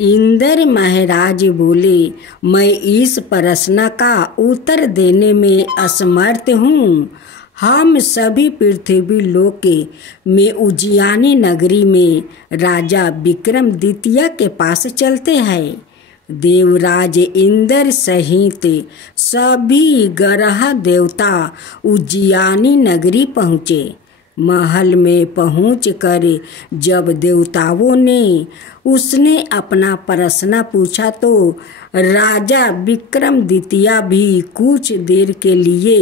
इंद्र महाराज बोले, मैं इस प्रश्न का उत्तर देने में असमर्थ हूँ। हम सभी पृथ्वी लोक में उज्जैनी नगरी में राजा विक्रमादित्य के पास चलते हैं। देवराज इंद्र सहित सभी ग्रह देवता उज्जैनी नगरी पहुँचे। महल में पहुंचकर जब देवताओं ने उसने अपना प्रश्न पूछा तो राजा विक्रमादित्य भी कुछ देर के लिए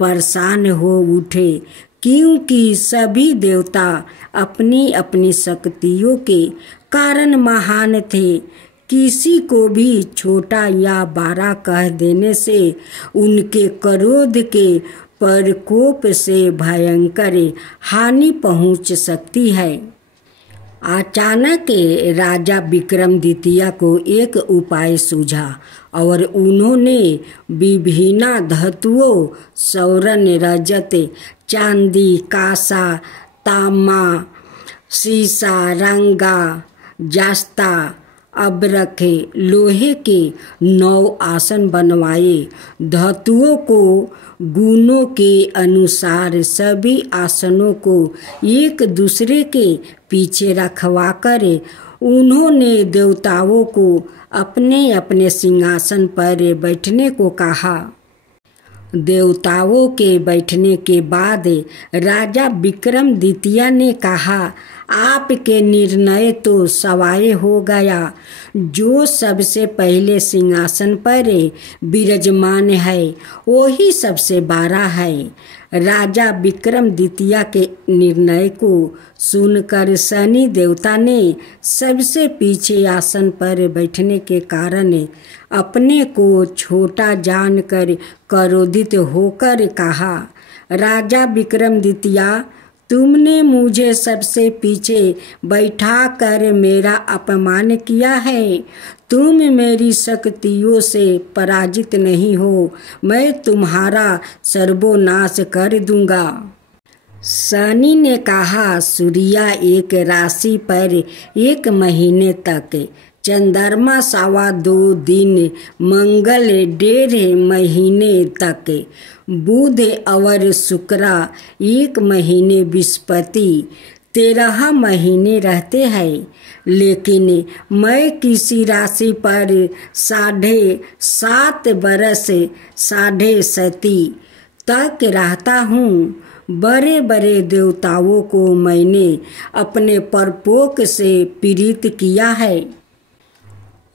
परेशान हो उठे, क्योंकि सभी देवता अपनी अपनी शक्तियों के कारण महान थे। किसी को भी छोटा या बड़ा कह देने से उनके क्रोध के प्रकोप से भयंकर हानि पहुंच सकती है। अचानक राजा विक्रमादित्य को एक उपाय सूझा और उन्होंने विभिन्न धातुओं स्वर्ण, रजत, चांदी, कांसा, तांबा, सीसा, रंगा, जस्ता, अब्रक, लोहे के 9 आसन बनवाए। धातुओं को गुणों के अनुसार सभी आसनों को एक दूसरे के पीछे रखवाकर उन्होंने देवताओं को अपने अपने सिंहासन पर बैठने को कहा। देवताओं के बैठने के बाद राजा विक्रमादित्य ने कहा, आपके निर्णय तो सवाय हो गया। जो सबसे पहले सिंहासन पर विराजमान है वही सबसे बड़ा है। राजा विक्रमादित्य के निर्णय को सुनकर शनि देवता ने सबसे पीछे आसन पर बैठने के कारण अपने को छोटा जानकर क्रोधित होकर कहा, राजा विक्रमादित्य, तुमने मुझे सबसे पीछे बैठा कर मेरा अपमान किया है। तुम मेरी शक्तियों से पराजित नहीं हो। मैं तुम्हारा सर्वनाश कर दूंगा। शनि ने कहा, सूर्य एक राशि पर 1 महीने तक, चंद्रमा 2.25 दिन, मंगल 1.5 महीने तक, बुध और शुक्र 1 महीने, बृहस्पति 13 महीने रहते हैं। लेकिन मैं किसी राशि पर 7.5 बरस 7.5 तक रहता हूँ। बड़े बड़े देवताओं को मैंने अपने प्रकोप से पीड़ित किया है।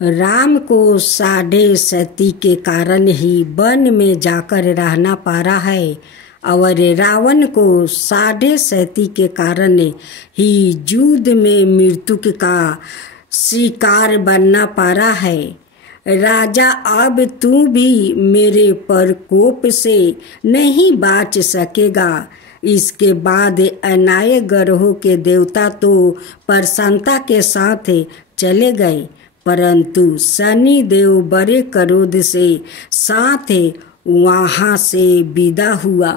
राम को 7.5 के कारण ही वन में जाकर रहना पड़ा है और रावण को 7.5 के कारण ही युद्ध में मृत्यु का शिकार बनना पड़ा है। राजा, अब तू भी मेरे प्रकोप से नहीं बच सकेगा। इसके बाद अन्य ग्रहों के देवता तो प्रसन्नता के साथ चले गए, परंतु शनि देव बड़े क्रोध से साथ वहाँ से विदा हुआ।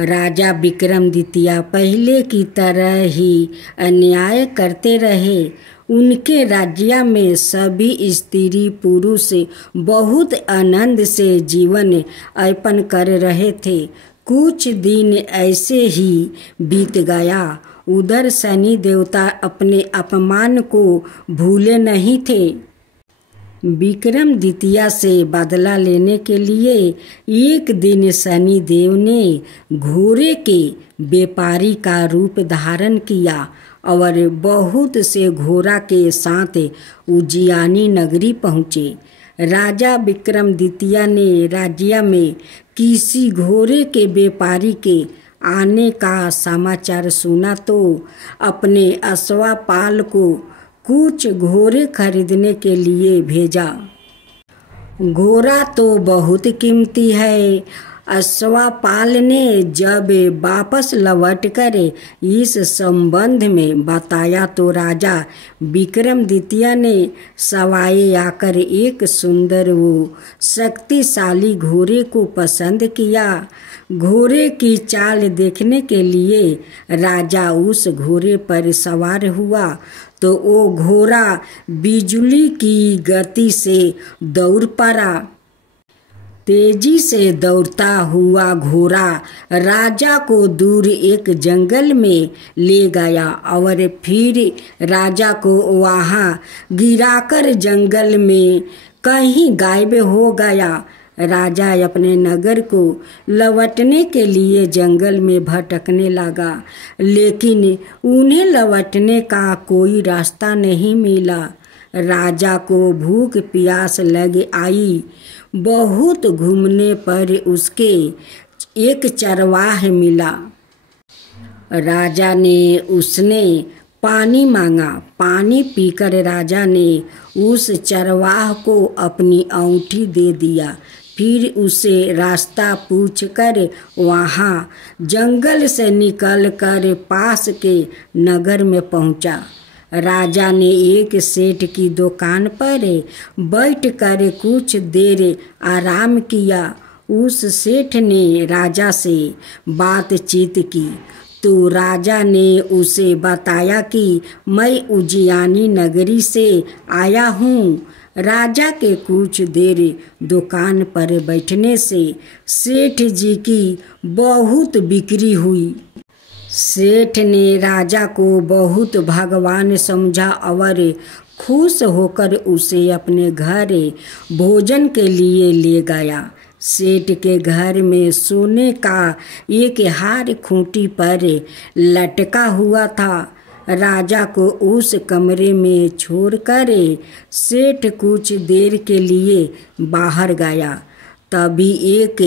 राजा विक्रमादित्य पहले की तरह ही अन्याय करते रहे। उनके राज्य में सभी स्त्री पुरुष बहुत आनंद से जीवन यापन कर रहे थे। कुछ दिन ऐसे ही बीत गया। उधर शनि देवता अपने अपमान को भूले नहीं थे। विक्रमादित्य से बदला लेने के लिए एक दिन शनि देव ने घोड़े के व्यापारी का रूप धारण किया और बहुत से घोड़ा के साथ उज्जैनी नगरी पहुँचे। राजा विक्रमादित्य ने राज्य में किसी घोड़े के व्यापारी के आने का समाचार सुना तो अपने अश्वपाल को कुछ घोड़े खरीदने के लिए भेजा। घोड़ा तो बहुत कीमती है। अश्वपाल ने जब वापस लौटकर इस संबंध में बताया तो राजा विक्रमादित्य ने सवाए आकर एक सुंदर वो शक्तिशाली घोड़े को पसंद किया। घोड़े की चाल देखने के लिए राजा उस घोड़े पर सवार हुआ तो वो घोड़ा बिजली की गति से दौड़ पड़ा। तेजी से दौड़ता हुआ घोड़ा राजा को दूर एक जंगल में ले गया और फिर राजा को वहाँ गिराकर जंगल में कहीं गायब हो गया। राजा अपने नगर को लौटने के लिए जंगल में भटकने लगा, लेकिन उन्हें लौटने का कोई रास्ता नहीं मिला। राजा को भूख प्यास लग आई। बहुत घूमने पर उसके एक चरवाह मिला। राजा ने उसने पानी मांगा। पानी पीकर राजा ने उस चरवाह को अपनी अंगूठी दे दिया। फिर उसे रास्ता पूछकर वहाँ जंगल से निकलकर पास के नगर में पहुँचा। राजा ने एक सेठ की दुकान पर बैठकर कुछ देर आराम किया। उस सेठ ने राजा से बातचीत की तो राजा ने उसे बताया कि मैं उज्जैनी नगरी से आया हूँ। राजा के कुछ देर दुकान पर बैठने से सेठ जी की बहुत बिक्री हुई। सेठ ने राजा को बहुत भगवान समझा और खुश होकर उसे अपने घर भोजन के लिए ले गया। सेठ के घर में सोने का एक हार खूंटी पर लटका हुआ था। राजा को उस कमरे में छोड़कर सेठ कुछ देर के लिए बाहर गया। तभी एक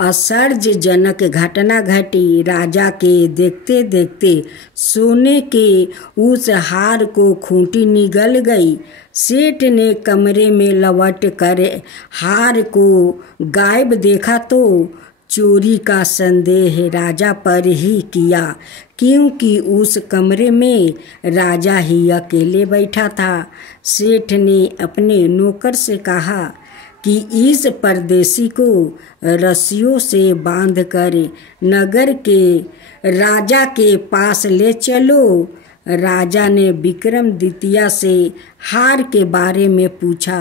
आश्चर्यजनक घटना घटी। राजा के देखते देखते सोने के उस हार को खूंटी निगल गई। सेठ ने कमरे में लौट कर हार को गायब देखा तो चोरी का संदेह राजा पर ही किया, क्योंकि उस कमरे में राजा ही अकेले बैठा था। सेठ ने अपने नौकर से कहा कि इस परदेसी को रस्सियों से बांधकर नगर के राजा के पास ले चलो। राजा ने विक्रमादित्य से हार के बारे में पूछा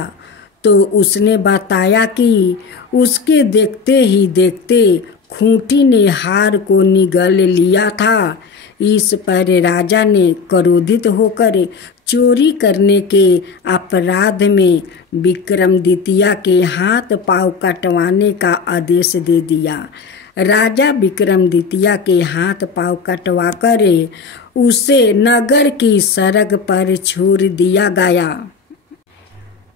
तो उसने बताया कि उसके देखते ही देखते खूंटी ने हार को निगल लिया था। इस पर राजा ने क्रोधित होकर चोरी करने के अपराध में विक्रमादित्य के हाथ पांव कटवाने का आदेश दे दिया। राजा विक्रमादित्य के हाथ पांव कटवाकर उसे नगर की सड़क पर छोड़ दिया गया।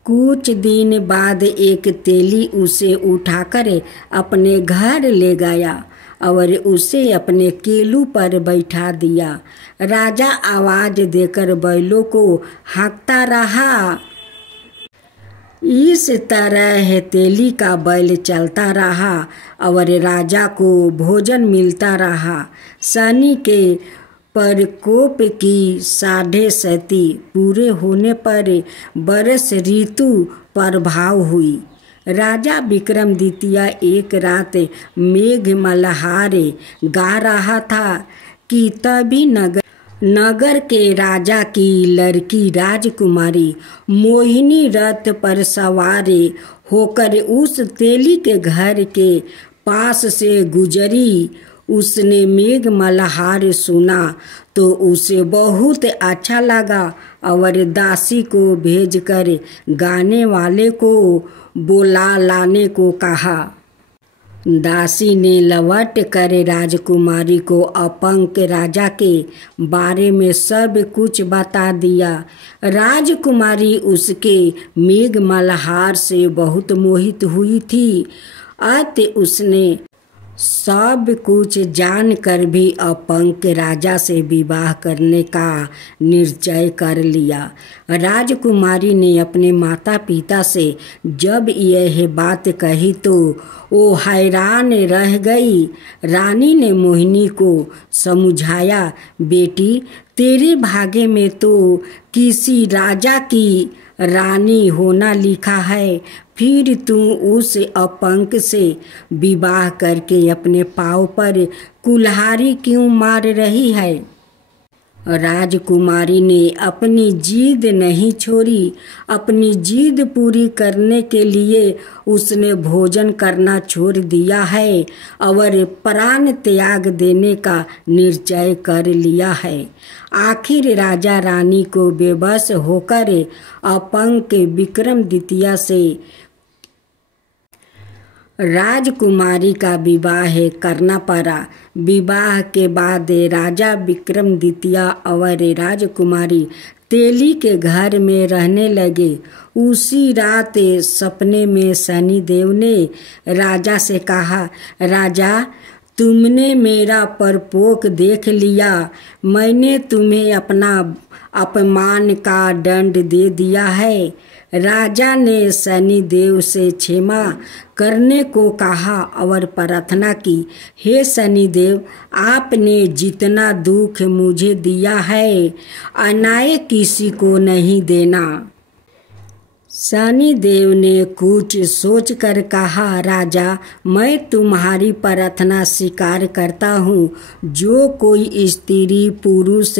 कुछ दिन बाद एक तेली उसे उठाकर अपने घर ले गया और उसे अपने केलू पर बैठा दिया। राजा आवाज देकर बैलों को हाँकता रहा। इस तरह तेली का बैल चलता रहा और राजा को भोजन मिलता रहा। शनि के प्रकोप की 7.5 पूरे होने पर वर्ष ऋतु प्रभाव हुई। राजा विक्रमादित्य एक रात मेघ मल्हार गा रहा था कि तभी नगर के राजा की लड़की राजकुमारी मोहिनी रथ पर सवार होकर उस तेली के घर के पास से गुजरी। उसने मेघ मल्हार सुना तो उसे बहुत अच्छा लगा और दासी को भेजकर गाने वाले को बुला लाने को कहा। दासी ने लौट कर राजकुमारी को अपंग राजा के बारे में सब कुछ बता दिया। राजकुमारी उसके मेघ मल्हार से बहुत मोहित हुई थी। अतः उसने सब कुछ जानकर भी अपंग राजा से विवाह करने का निश्चय कर लिया। राजकुमारी ने अपने माता पिता से जब यह बात कही तो वो हैरान रह गई। रानी ने मोहिनी को समझाया, बेटी तेरे भाग्य में तो किसी राजा की रानी होना लिखा है, फिर तू उस अपंग से विवाह करके अपने पाँव पर कुल्हाड़ी क्यों मार रही है। राजकुमारी ने अपनी जिद नहीं छोड़ी। अपनी जिद पूरी करने के लिए उसने भोजन करना छोड़ दिया है और प्राण त्याग देने का निश्चय कर लिया है। आखिर राजा रानी को बेबस होकर अपंग विक्रमादित्य से राजकुमारी का विवाह करना पड़ा। विवाह के बाद राजा विक्रमादित्य और राजकुमारी तेली के घर में रहने लगे। उसी रात सपने में शनिदेव ने राजा से कहा, राजा, तुमने मेरा परपोक देख लिया। मैंने तुम्हें अपना अपमान का दंड दे दिया है। राजा ने शनिदेव से क्षमा करने को कहा और प्रार्थना की, हे शनिदेव, आपने जितना दुख मुझे दिया है अन्याय किसी को नहीं देना। शनिदेव ने कुछ सोचकर कहा, राजा, मैं तुम्हारी प्रार्थना स्वीकार करता हूँ। जो कोई स्त्री पुरुष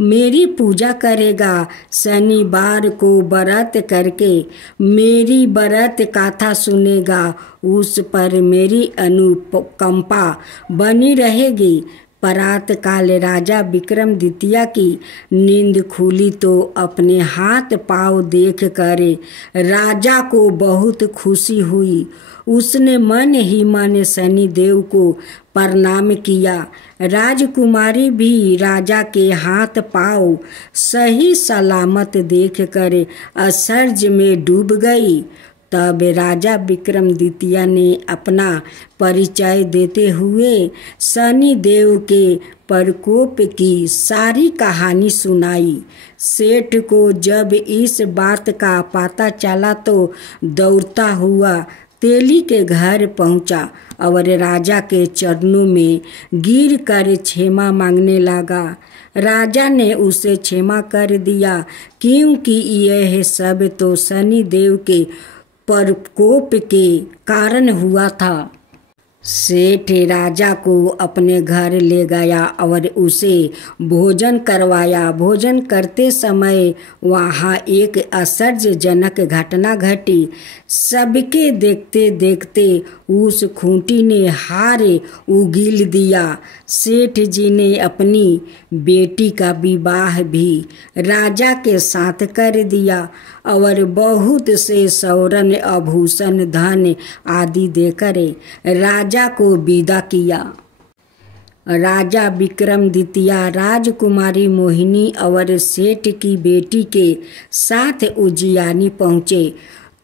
मेरी पूजा करेगा, शनिवार को व्रत करके मेरी व्रत कथा सुनेगा, उस पर मेरी अनुकंपा बनी रहेगी। प्रातःकाल राजा विक्रमादित्य की नींद खुली तो अपने हाथ पांव देख कर राजा को बहुत खुशी हुई। उसने मन ही मन शनिदेव को प्रणाम किया। राजकुमारी भी राजा के हाथ पांव सही सलामत देख कर आश्चर्य में डूब गई। तब राजा विक्रमादित्य ने अपना परिचय देते हुए शनिदेव के प्रकोप की सारी कहानी सुनाई। सेठ को जब इस बात का पता चला तो दौड़ता हुआ तेली के घर पहुंचा और राजा के चरणों में गिर कर क्षमा मांगने लगा। राजा ने उसे क्षमा कर दिया, क्योंकि यह सब तो शनिदेव के प्रकोप के कारण हुआ था। सेठ राजा को अपने घर ले गया और उसे भोजन करवाया। भोजन करते समय वहाँ एक आश्चर्यजनक घटना घटी। सबके देखते देखते उस खूंटी ने हार उगील दिया। सेठ जी ने अपनी बेटी का विवाह भी राजा के साथ कर दिया और बहुत से स्वर्ण आभूषण धन आदि देकर राजा को विदा किया। राजा विक्रमादित्य राजकुमारी मोहिनी और सेठ की बेटी के साथ उज्जैनी पहुँचे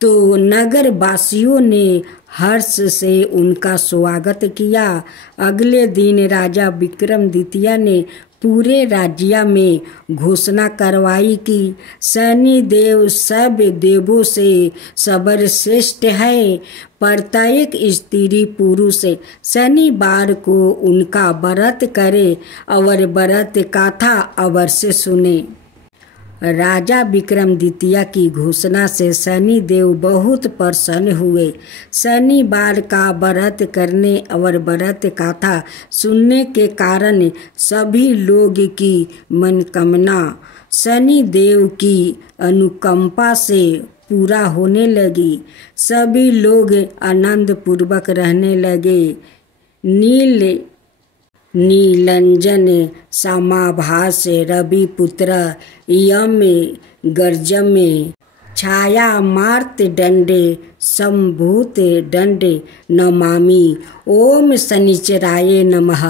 तो नगर वासियों ने हर्ष से उनका स्वागत किया। अगले दिन राजा विक्रमादित्य ने पूरे राज्य में घोषणा करवाई कि शनिदेव सब देवों से सर्वश्रेष्ठ है। प्रत्येक स्त्री पुरुष शनिवार को उनका व्रत करे और व्रत कथा अवश्य सुने। राजा विक्रमादित्य की घोषणा से शनिदेव बहुत प्रसन्न हुए। शनिवार का व्रत करने और व्रत कथा सुनने के कारण सभी लोग की मनोकामना शनिदेव की अनुकंपा से पूरा होने लगी। सभी लोग आनंद पूर्वक रहने लगे। नीलंजन समाभास रविपुत्र यम गर्जम छाया मार्तंडे संभूत दंड नमामि। ओम शनिचराय नमः।